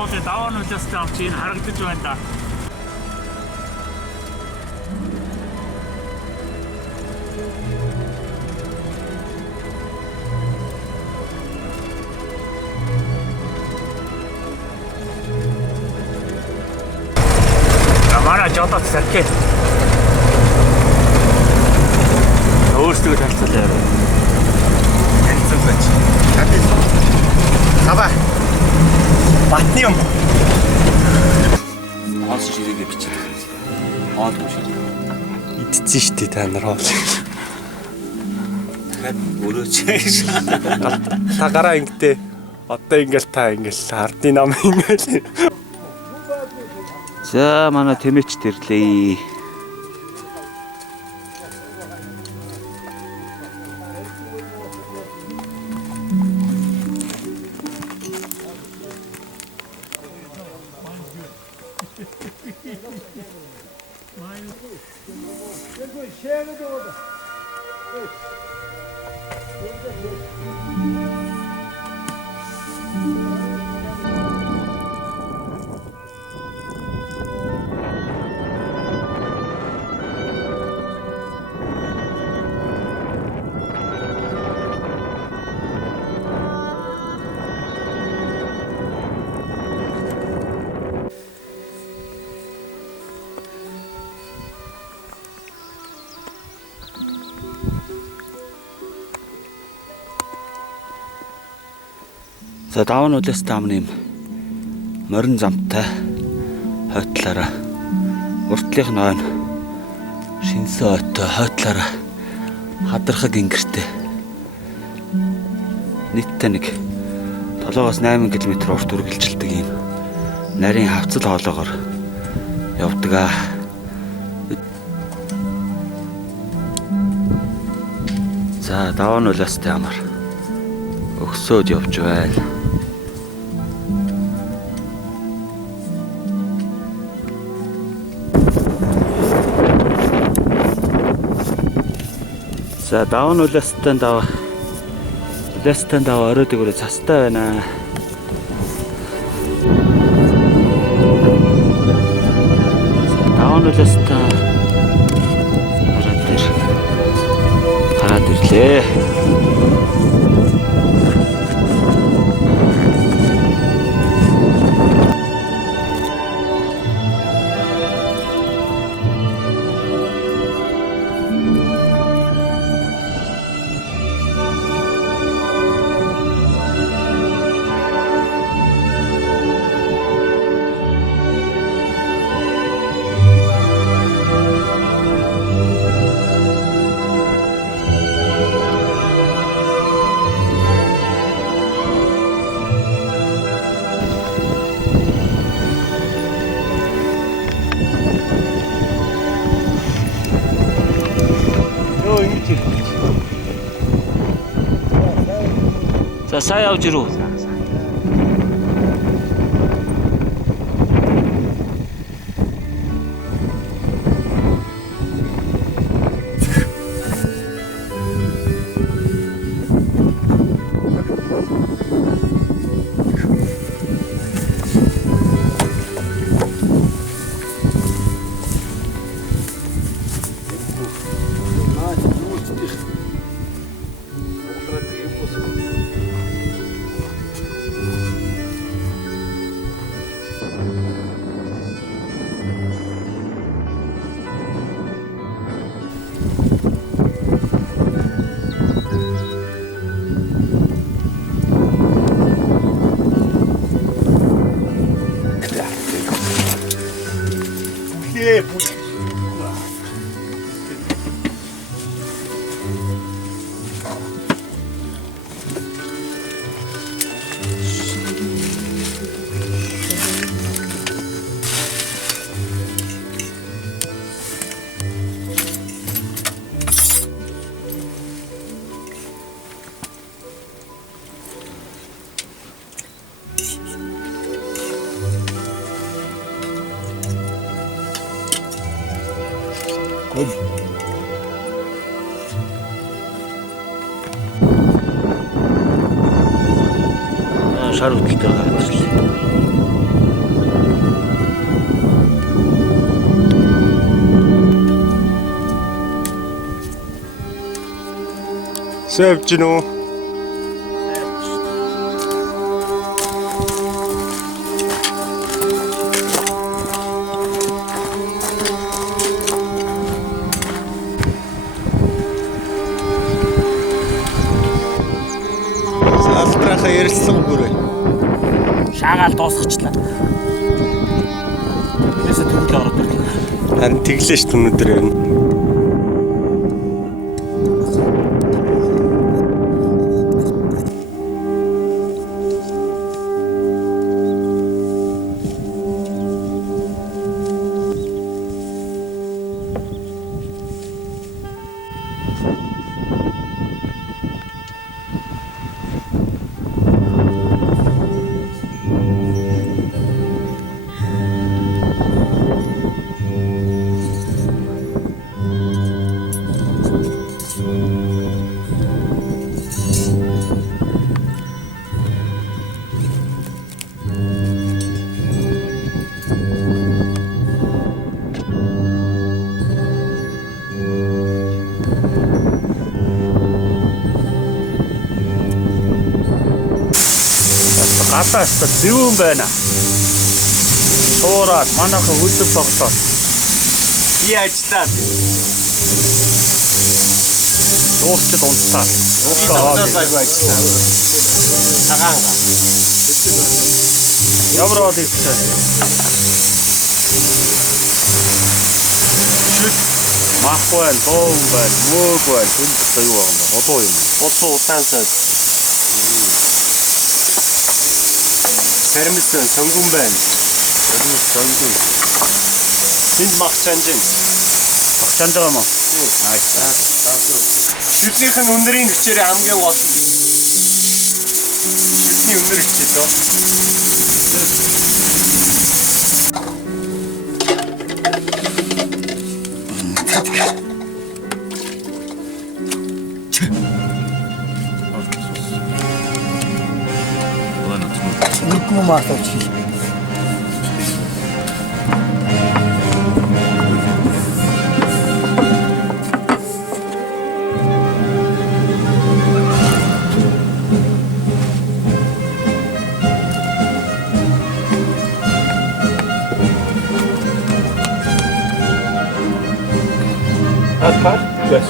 уулын даваа нулиас авч энэ харагдаж байна да. Манай жодод саркет. Өөрсдөө талцлаа. Таньсан байж. Хава. Батны юм. Хоолсон ширээгээ бичиж байгаа. Хоол биш. Идчихсэн шүү дээ та нар хоол. Тэгэхээр өөрөө чийш. Та гараа ингэдэ. Одоо ингээл та ингээл ардын нам ингээл. За манай тэмээч тэрлээ. За даваа нулиас таамны юм морин замтай хойтлаараа уртлынх нь ойн шинсэн ойтой хойтлаараа хадрахаг ингэртэй нийтдээ нэг 7-8 км урт үргэлжилдэг юм нарийн хавцал хоолоогоор явдаг аа. За даваа нулиас таамаар өгсөөд явж байна. За даваа нулиастан даваа оройд өгөрөө цастай байна. Даваа нулиастан хараад ирлээ. За сайн явж ирүү. Шар хөдөлтөөр гараад ирлээ. Сэвж гин үү? Салбараа ярилцсан үгээрээ. Шаагаал дуусгачлаа. Тэсэ төгөл ороод ирлээ. Харин тэглээш өнөдөр явна. Гадаас зүүн байна. Суураад манайхан хөлөг тоглоод. Би ажиллаад. Дуусчид унтаа. Ажиллаа. Цагаанга. Явраад ирсэн. Шүт мах байна, боом байна, мөөг байна. Түнтэй юу байна? Холоо юм. Улсын удаан цай. Тэрмэсэн сонгон байна. Тэрнээс сонгон. Энд мах чанжин. Багчаанд байгаа мó. Найс. Шүтнийх нь өндрийн хүчээр хамгийн гол. Шүтний өндөр хүчтэй доо. Нүгмө маасаач. Yes.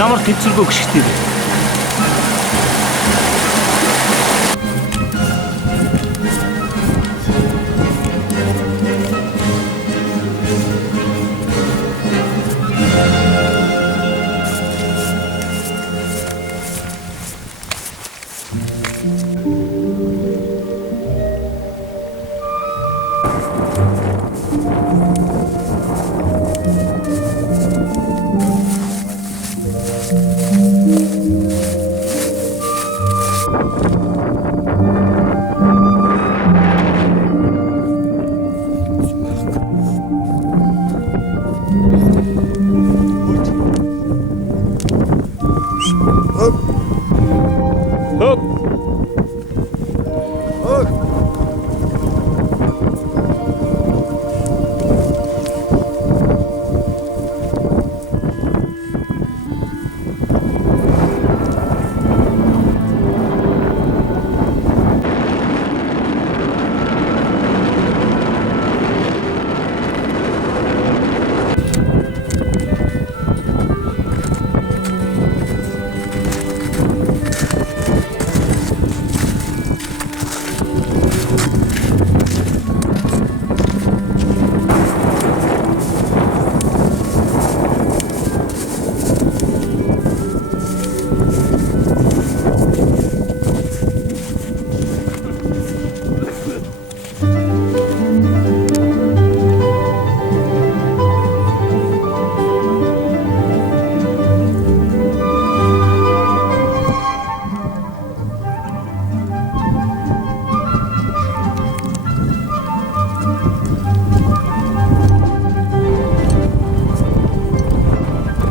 Ямар төвчргөө гიშгтэй бэ?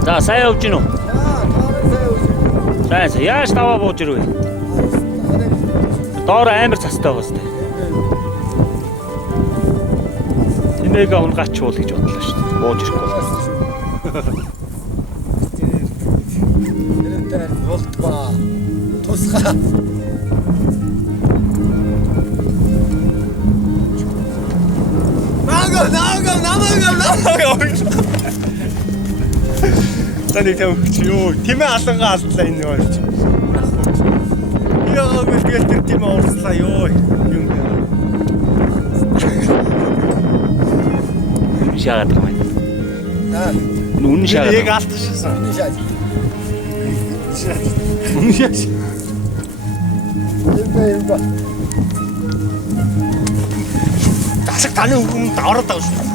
За сайн явж гинөө. Сайн яаж таваа бууж ирвэ? Доор амар цастай байгаа сте. Тэмээг унгачуул гэж бодлоо шүү дээ. Бууж ирэхгүй бол. Тэр болтгоо. Тусгаа. намайг. Таны тавьчих ёо. Тэмээ алангаа алдлаа энэ хоёр чи. Яагаад тэгэл тэр тэмээ урслаа ёо. Юм. Шаагаад байгаа юм. Аа. Нүн шаагаад. Яг алдчихсан. Миний шаад. Нүн шаад. Эвба. Дасаг таны өмнө давраад байгаа шүү.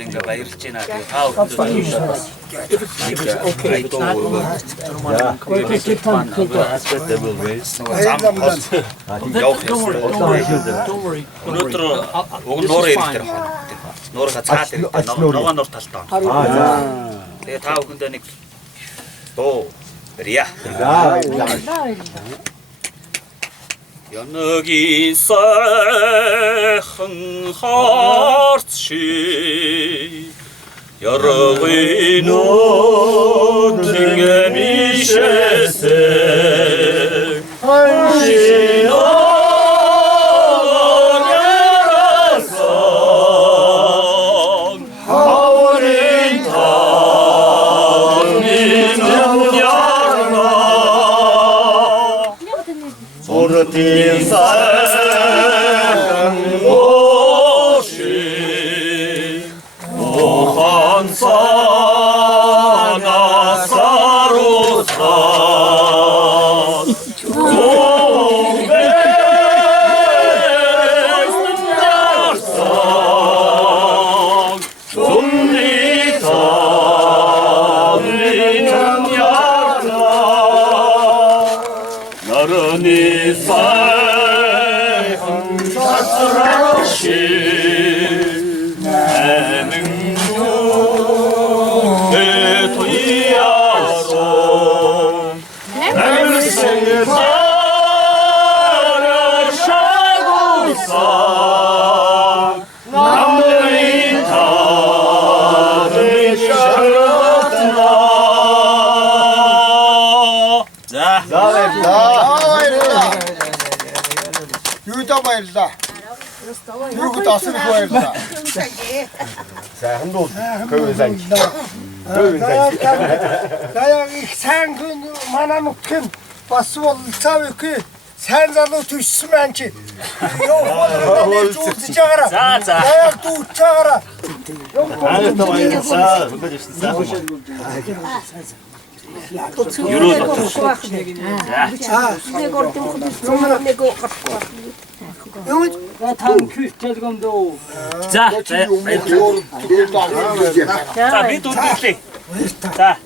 Ингээ баярлж байна. Таа өнөөдөр уг нуур ирэлтээр хоолой. Нуурга цаад ирэлтээр ногоон нуур талтаа. Тэгээ таа бүхэндээ нэг дуу барья. Янгийн сайхан харц шиг яргын өдрийн мишэсэ Din sayhan oşi Ohan sana sarılsan Zumbeşlersan Zumnitan Linen yarna Narını sayhan saçraşı Emin tuyarım Emsin sarışak olsan 누구 다스리 거야. Сайхан дуу. Көвэн Наяа их сайн хүн манай нутгийн бас бол цаав их сайн залуу төссөн маань чи. Ёо хоолой зүудж байгаараа. Наяа дүүж байгаараа. За бид үлдээ. За.